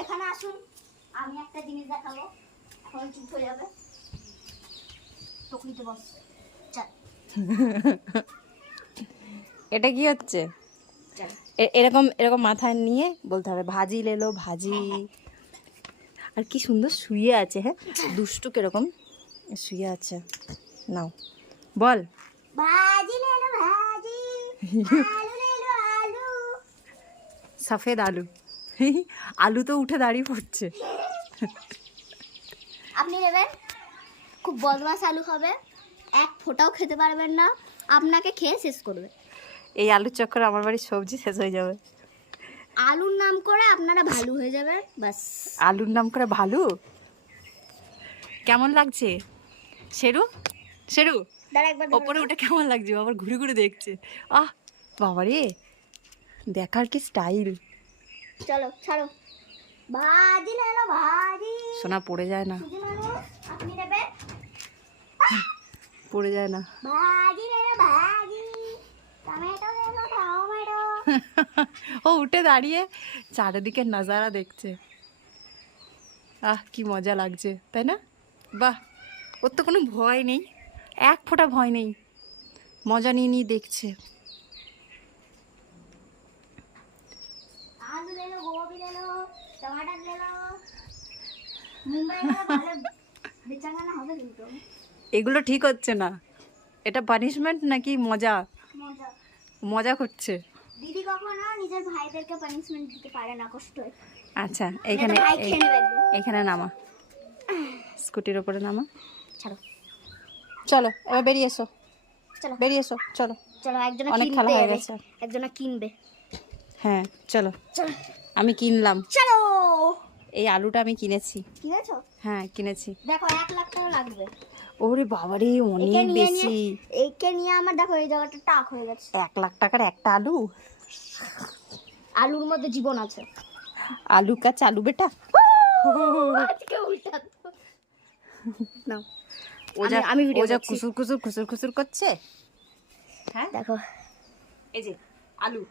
এখানে আসুন, আমি একটা জিনিস দেখাবো। এখন চুপ হয়ে যাবে। টকলিতে বস। চল। এটা কি হচ্ছে? চল। এরকম এরকম মাথায় নিয়ে বলতে হবে ভাজি লেলো ভাজি। আর কি সুন্দর শুয়ে আছে। হ্যাঁ, দুষ্টু কিরকম শুয়ে আছে। নাও বল। ভাজি ले लो भाजी, आलू ले लो आलू। সফেদ আলু। আলু তো উঠে দাঁড়িয়ে পড়ছে। আপনি নেবেন, খুব বদমাস আলু হবে, এক ফোঁটাও খেতে পারবেন না, আপনাকে খেয়ে শেষ করবে। এই আলুর চক্করে আমার বাড়ির সবজি শেষ হয়ে যাবে। আলুর নাম করে আপনারা ভালো হয়ে যাবেন বাস। আলুর নাম করে ভালু? কেমন লাগছে শেরু? শেরু দাঁড়া একবার ওপরে উঠে কেমন লাগছে? আবার ঘুরে ঘুরে দেখছে। আহ বাবা রে, দেখার কি স্টাইল। চলো ছাড়ো। ভাজি ले लो भाजी। সোনা পড়ে যায় না, সুজি মানুষ আপনি নেবেন, পড়ে যায় না। ভাজি ले लो भाजी, টমেটো ले लो টমেটো। ও উঠে দাঁড়িয়ে চারিদিকে নাজারা দেখছে। আহ কি মজা লাগছে, তাই না? বাহ, ওর তো কোনো ভয় নেই, এক ফোঁটা ভয় নেই, মজা নিয়ে নিয়ে দেখছে। आलू ले लो, गोभी ले लो, टमाटर ले लो। मुंबई में ভালো বেচাকেনা হবে কিন্তু। এগুলো ঠিক হচ্ছে না। এটা পানিশমেন্ট নাকি মজা? মজা। মজা করছে। দিদি কখনো নিজের ভাইদেরকে পানিশমেন্ট দিতে পারে না, কষ্ট হয়। আচ্ছা এইখানে ভাই খেয়ে নেবে একদম। এইখানে নামা, স্কুটির ওপরে নামা। ছাড়ো। চলো এবার বেরিয়ে এসো, চলো বেরিয়ে এসো চলো। চলো, একজন অনেক খেলা হয়ে গেছে। একজন কিনবে। হ্যাঁ চলো, চলো আমি কিনলাম। চলো। এই আলুটা আমি কিনেছি। কিনেছো? হ্যাঁ কিনেছি। দেখো 1 লাখ টাকা লাগবে। ওরে বাবারে, অনেক বেশি। এইকে নিয়ে আমার দেখো এই জায়গাটা টাক হয়ে গেছে। 1 লাখ টাকার একটা আলু? আলুর মধ্যে জীবন আছে। আলু কা চালু বেটা। আজকে উল্টা নাও। আমি ভিডিও করছি। কুসুর কুসুর কুসুর কুসুর করছে। হ্যাঁ দেখো এই যে আলু,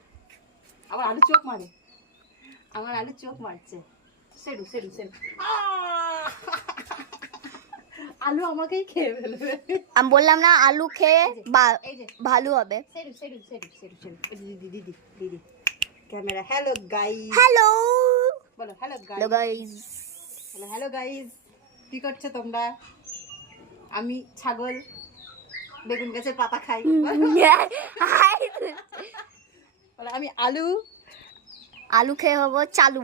আবার আলু চোখ মারে, আমার আলু চোখ মারছে। সেরু সেরু সেরু, আলু আমাকেই খেয়ে ফেলবে। আমি বললাম না আলু খেয়ে এই যে ভালো হবে। সেরু সেরু সেরু সেরু সেরু। দিদি দিদি দিদি ক্যামেরা। হ্যালো গাইস, হ্যালো বলো hello hello guys. Guys. Hello hello guys, কি করছো তোমরা? আমি ছাগল বেগুন গাছের পাতা খাই। বলো আমি আলু আলু খেয়ে হবো চালু।